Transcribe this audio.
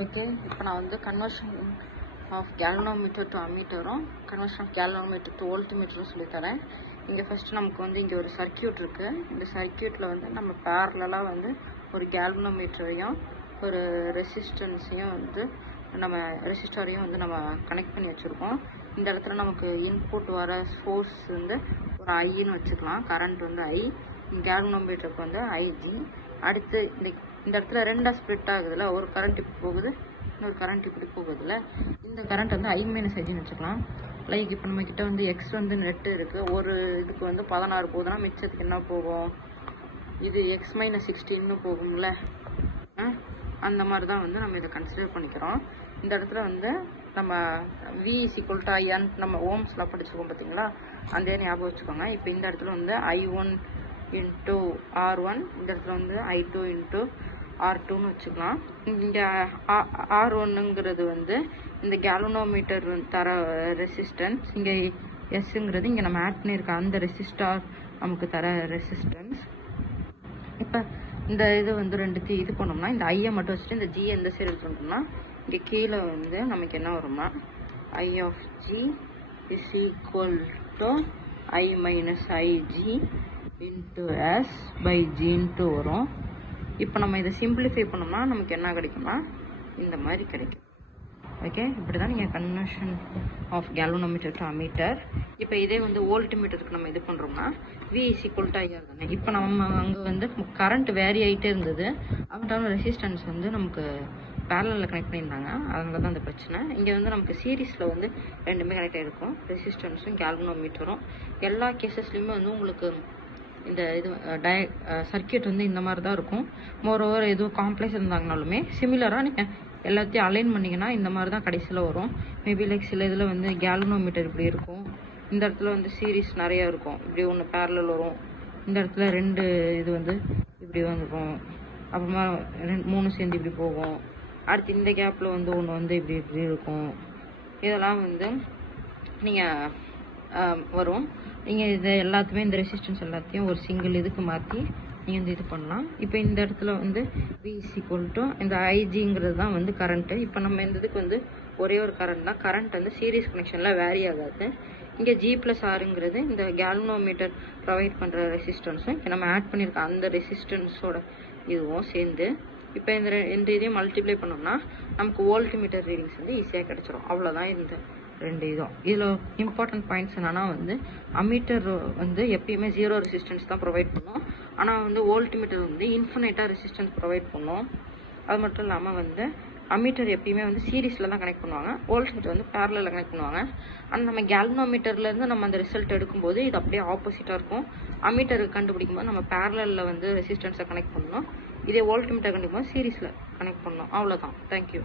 Okay, இப்போ நான் வந்து கன்வர்ஷன் ஆஃப் கேல்வனோமீட்டர் டு அம்மீட்டரும் கன்வர்ஷன் ஆஃப் கேல்வனோமீட்டர் டு வோல்ட்மீட்டரும் சொல்லித்தரேன். இங்கே ஃபஸ்ட்டு நமக்கு வந்து இங்கே ஒரு சர்க்கியூட் இருக்குது. இந்த சர்க்கியூட்டில் வந்து நம்ம பேரலாக வந்து ஒரு கேல்வனோமீட்டரையும் ஒரு ரெசிஸ்டன்ஸையும் வந்து நம்ம ரெசிஸ்டரையும் வந்து நம்ம கனெக்ட் பண்ணி வச்சுருக்கோம். இந்த இடத்துல நமக்கு இன்புட் வர ஃபோர்ஸ் வந்து ஒரு ஐன்னு வச்சுக்கலாம். கரண்ட் வந்து ஐ, கேல்வனோமீட்டருக்கு வந்து ஐஜி. அடுத்து இந்த இடத்துல ரெண்டாக ஸ்ப்ளிட் ஆகுதுல்ல, ஒரு கரண்ட் இப்படி போகுது, இன்னொரு கரண்ட் இப்படி போகுதுல்ல, இந்த கரண்ட் வந்து ஐ மைனஸ் ஐஜின்னு வச்சுக்கலாம். லைக் இப்போ நம்மக்கிட்ட வந்து எக்ஸ் வந்து நெட்டு இருக்குது. ஒரு இதுக்கு வந்து 16 போகுதுன்னா மிச்சத்துக்கு என்ன போகும்? இது எக்ஸ் மைனஸ் 16ன்னு போகும்ல. அந்த மாதிரி தான் வந்து நம்ம இதை கன்சிடர் பண்ணிக்கிறோம். இந்த இடத்துல வந்து நம்ம V = IR நம்ம ஓம்ஸ்லாம் படிச்சிருக்கோம் பார்த்தீங்களா, அந்த ஞாபகம் வச்சுக்கோங்க. இப்போ இந்த இடத்துல வந்து I1 × R1, இந்த இடத்துல வந்து I2 × R2ன்னு வச்சுக்கலாம். இங்கே R1ங்கிறது வந்து இந்த கேல்வனோமீட்டர் தர ரெசிஸ்டன்ஸ், இங்கே எஸ்ங்கிறது இங்கே நம்ம ஆட் பண்ணியிருக்க அந்த ரெசிஸ்டார் நமக்கு தர ரெசிஸ்டன்ஸ். இப்போ இந்த இது வந்து ரெண்டுத்தையும் இது பண்ணோம்னா, இந்த ஐயை மட்டும் வச்சுட்டு இந்த ஜி எந்த சைடு எடுத்துட்டோம்னா, இங்கே கீழே வந்து நமக்கு என்ன வரும்னா I of G = I minus IG into S by G வரும். இப்போ நம்ம இதை சிம்பிளிஃபை பண்ணோம்னா நமக்கு என்ன கிடைக்கும்னா இந்த மாதிரி கிடைக்கும். ஓகே, இப்படி தான் நீங்கள் conversion of galvanometer to ammeter. இப்போ இதே வந்து வோல்ட்மீட்டருக்கு நம்ம இது பண்ணுறோம்னா V = IR தானே. இப்போ நம்ம அங்கே வந்து கரண்ட் வேரி ஆகிட்டே இருந்தது, அவங்கள்ட்ட ரெசிஸ்டன்ஸ் வந்து நமக்கு பேரலில் கனெக்ட் பண்ணியிருந்தாங்க. அதனால தான் அந்த பிரச்சனை. இங்கே வந்து நமக்கு சீரீஸில் வந்து ரெண்டுமே கனெக்ட் ஆகிருக்கும், ரெசிஸ்டன்ஸும் கேல்வனோமீட்டரும். எல்லா கேசஸ்லையுமே வந்து உங்களுக்கு இந்த இது சர்க்கியூட் வந்து இந்த மாதிரி தான் இருக்கும். மோரோவர் எதுவும் காம்ப்ளெக்ஸ் இருந்தாங்கனாலுமே சிமிலராக நீங்கள் எல்லாத்தையும் அலைன் பண்ணிங்கன்னா இந்த மாதிரி தான் கடைசியில் வரும். மேபி லைக் சில இதில் வந்து கேல்வனோமீட்டர் இப்படி இருக்கும், இந்த இடத்துல வந்து சீரீஸ் நிறையா இருக்கும், இப்படி ஒன்று பேரலல் வரும், இந்த இடத்துல ரெண்டு இது வந்து இப்படி வந்துடும், அப்புறமா 3 சேர்ந்து இப்படி போகும், அடுத்து இந்த கேப்பில் வந்து ஒன்று வந்து இப்படி இப்படி இருக்கும். இதெல்லாம் வந்து நீங்கள் வரும். நீங்கள் இதை எல்லாத்தையுமே இந்த ரெசிஸ்டன்ஸ் எல்லாத்தையும் ஒரு சிங்கிள் இதுக்கு மாற்றி நீங்கள் வந்து இது பண்ணலாம். இப்போ இந்த இடத்துல வந்து V = இந்த ஐஜிங்கிறது தான் வந்து கரண்ட்டு. இப்போ நம்ம இந்த இதுக்கு வந்து ஒரே ஒரு கரண்ட் தான். கரண்ட் வந்து சீரீஸ் கனெக்ஷனில் வேரி ஆகாது. இங்கே G+Rங்கிறது இந்த கேல்வனோமீட்டர் ப்ரொவைட் பண்ணுற ரெசிஸ்டன்ஸும் நம்ம ஆட் பண்ணியிருக்க அந்த ரெசிஸ்டன்ஸோட இதுவும் சேர்ந்து இப்போ இந்த இதையும் மல்டிப்ளை பண்ணோம்னா நமக்கு வோல்ட்மீட்டர் ரீடிங்ஸ் வந்து ஈஸியாக கிடச்சிரும். அவ்வளோதான் இந்த ரெண்டு இதுவும். இதில் இம்பார்ட்டன்ட் பாயிண்ட்ஸ் என்னென்னா வந்து அம்மீட்டர் வந்து எப்பயுமே 0 ரெசிஸ்டன்ஸ் தான் ப்ரொவைட் பண்ணும். ஆனால் வந்து வோல்ட்மீட்டர் வந்து இன்ஃபினைட்டாக ரெசிஸ்டன்ஸ் ப்ரொவைட் பண்ணும். அது மட்டும் இல்லாமல் வந்து அம்மீட்டர் எப்பயுமே வந்து சீரீஸில் தான் கனெக்ட் பண்ணுவாங்க, வோல்ட்மீட்டர் வந்து பேரலில் கனெக்ட் பண்ணுவாங்க. ஆனால் நம்ம கேல்வனோமீட்டர்லேருந்து நம்ம அந்த ரிசல்ட் எடுக்கும்போது இது அப்படியே ஆப்போசிட்டாக இருக்கும். அம்மீட்டருக்கு கண்டுபிடிக்கும்போது நம்ம பேரலில் வந்து ரெசிஸ்டன்ஸை கனெக்ட் பண்ணணும், இதே வோல்ட்மீட்டர் கண்டுபிடிக்கும்போது சீரீஸில் கனெக்ட் பண்ணணும். அவ்வளோதான். தேங்க்யூ.